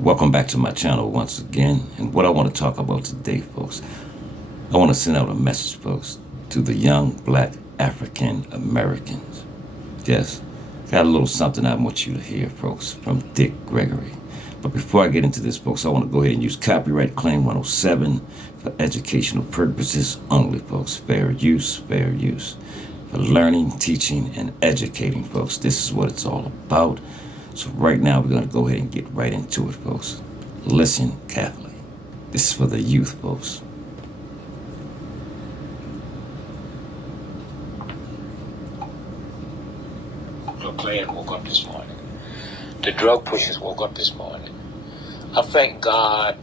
Welcome back to my channel once again. And what I want to talk about today, folks, I want to send out a message, folks, to the young black African Americans. Yes, got a little something I want you to hear, folks, from Dick Gregory. But before I get into this, folks, I want to go ahead and use copyright claim 107 for educational purposes only, folks. Fair use, fair use. For learning, teaching, and educating, folks. This is what it's all about. So right now, we're going to go ahead and get right into it, folks. Listen carefully. This is for the youth, folks. The Klan woke up this morning. The drug pushers woke up this morning. I thank God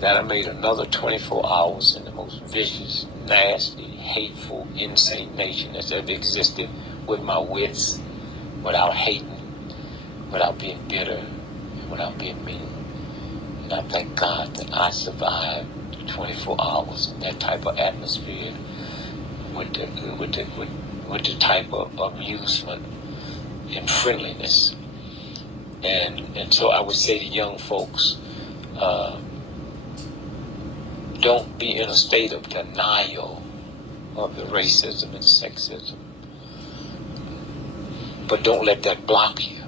that I made another 24 hours in the most vicious, nasty, hateful, insane nation that's ever existed with my wits, without hating, without being bitter, and without being mean. And I thank God that I survived 24 hours in that type of atmosphere with the type of amusement and friendliness. And so I would say to young folks, don't be in a state of denial of the racism and sexism. But don't let that block you.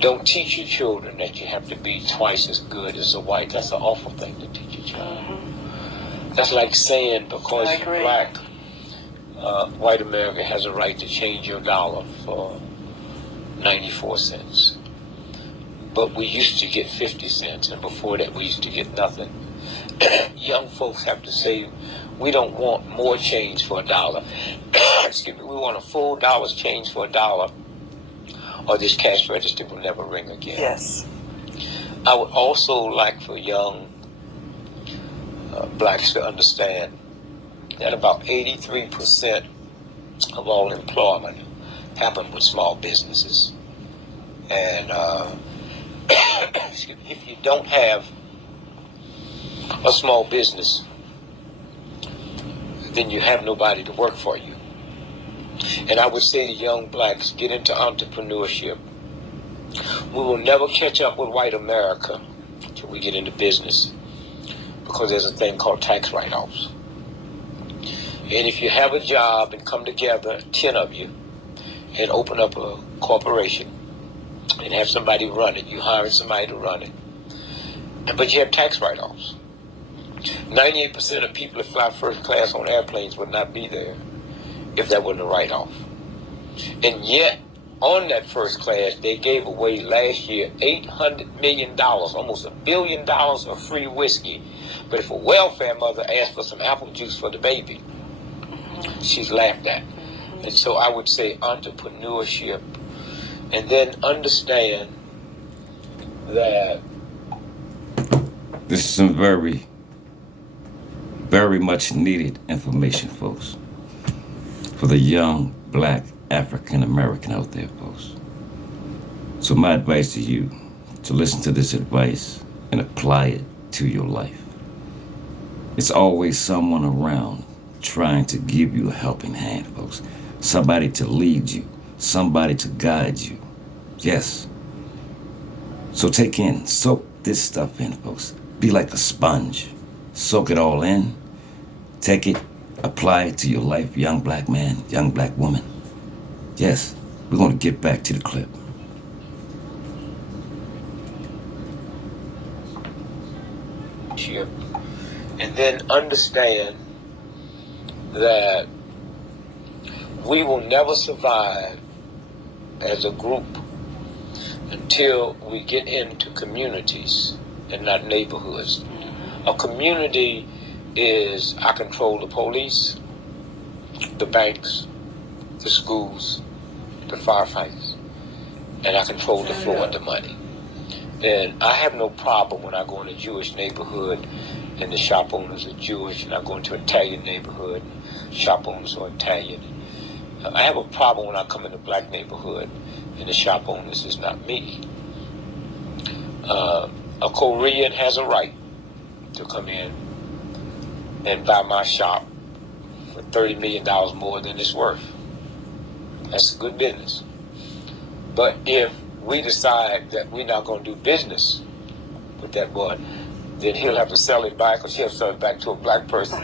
Don't teach your children that you have to be twice as good as a white. That's an awful thing to teach your child. That's like saying because you're black, white America has a right to change your dollar for 94 cents. But we used to get 50 cents, and before that we used to get nothing. Young folks have to say, we don't want more change for $1. Excuse me, we want a full dollar's change for $1, or this cash register will never ring again. Yes. I would also like for young blacks to understand that about 83% of all employment happen with small businesses. And if you don't have a small business, then you have nobody to work for you. And I would say to young blacks, get into entrepreneurship. We will never catch up with white America until we get into business, because there's a thing called tax write-offs. And if you have a job and come together, 10 of you, and open up a corporation and have somebody run it, you hire somebody to run it, but you have tax write-offs. 98% of people that fly first class on airplanes would not be there if that wasn't a write-off. And yet, on that first class, they gave away last year $800 million, almost $1 billion of free whiskey. But if a welfare mother asked for some apple juice for the baby, she's laughed at. And so I would say entrepreneurship, and then understand that This is some very much needed information, folks, for the young black African American out there, folks. So my advice to you, to listen to this advice and apply it to your life. It's always someone around trying to give you a helping hand, folks. Somebody to lead you, somebody to guide you. Yes. So soak this stuff in, folks. Be like a sponge. Soak it all in. Take it, apply it to your life, young black man, young black woman. Yes, we're going to get back to the clip. And then understand that we will never survive as a group until we get into communities and not neighborhoods. A community is, I control the police, the banks, the schools, the firefighters, and I control the flow of the money. And I have no problem when I go in a Jewish neighborhood and the shop owners are Jewish, and I go into an Italian neighborhood and shop owners are Italian. I have a problem when I come in a black neighborhood and the shop owners is not me. A Korean has a right to come in and buy my shop for $30 million more than it's worth. That's good business. But if we decide that we're not going to do business with that boy, then he'll have to sell it back, or she'll sell it back to a black person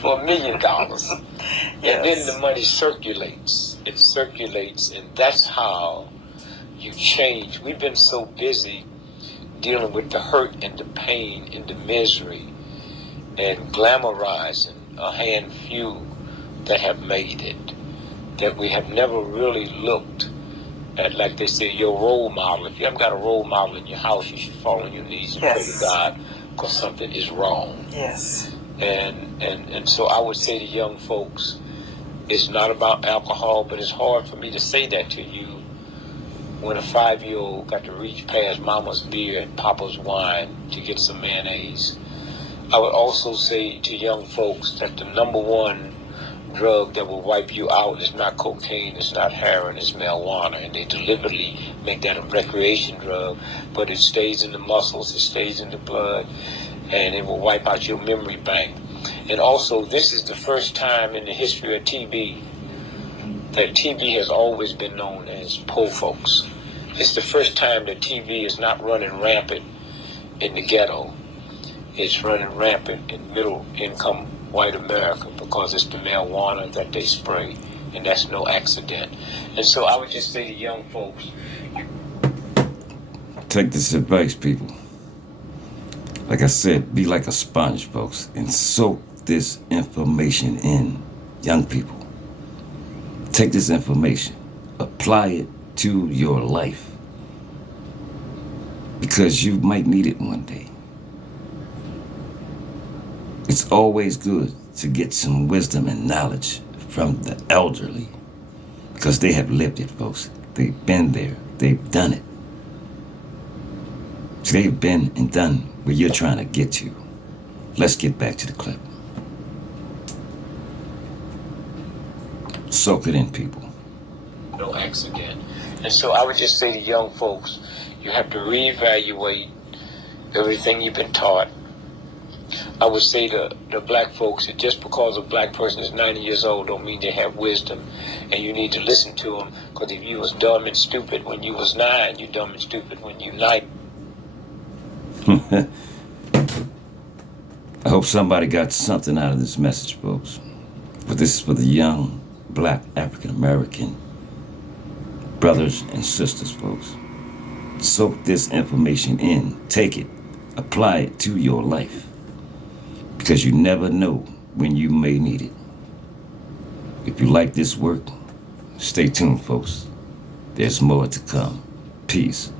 for $1 million. Yes. And then the money circulates. It circulates, and that's how you change. We've been so busy dealing with the hurt and the pain and the misery and glamorizing a hand few that have made it, that we have never really looked at, like they say, your role model. If you haven't got a role model in your house, you should fall on your knees and pray to God, because something is wrong. Yes. And so I would say to young folks, it's not about alcohol, but it's hard for me to say that to you when a 5-year-old got to reach past mama's beer and papa's wine to get some mayonnaise. I would also say to young folks that the number one drug that will wipe you out is not cocaine, it's not heroin, it's marijuana. And they deliberately make that a recreation drug, but it stays in the muscles, it stays in the blood, and it will wipe out your memory bank. And also, this is the first time in the history of TB that TB has always been known as poor folks. It's the first time that TB is not running rampant in the ghetto. It's running rampant in middle-income white America, because it's the marijuana that they spray, and that's no accident. And so I would just say to young folks, Take this advice, people. Like I said, be like a sponge, folks, and soak this information in, young people. Take this information, apply it to your life, because you might need it one day. It's always good to get some wisdom and knowledge from the elderly, because they have lived it, folks. They've been there. They've done it. So they've been and done where you're trying to get to. Let's get back to the clip. Soak it in, people. no accident. And so I would just say to young folks, you have to reevaluate everything you've been taught. I would say to the black folks that just because a black person is 90 years old don't mean they have wisdom, and you need to listen to them, because if you was dumb and stupid when you was 9, you're dumb and stupid when you 90. I hope somebody got something out of this message, folks. But this is for the young black African American brothers and sisters, folks. Soak this information in, take it, apply it to your life, because you never know when you may need it. If you like this work, stay tuned, folks. There's more to come. Peace.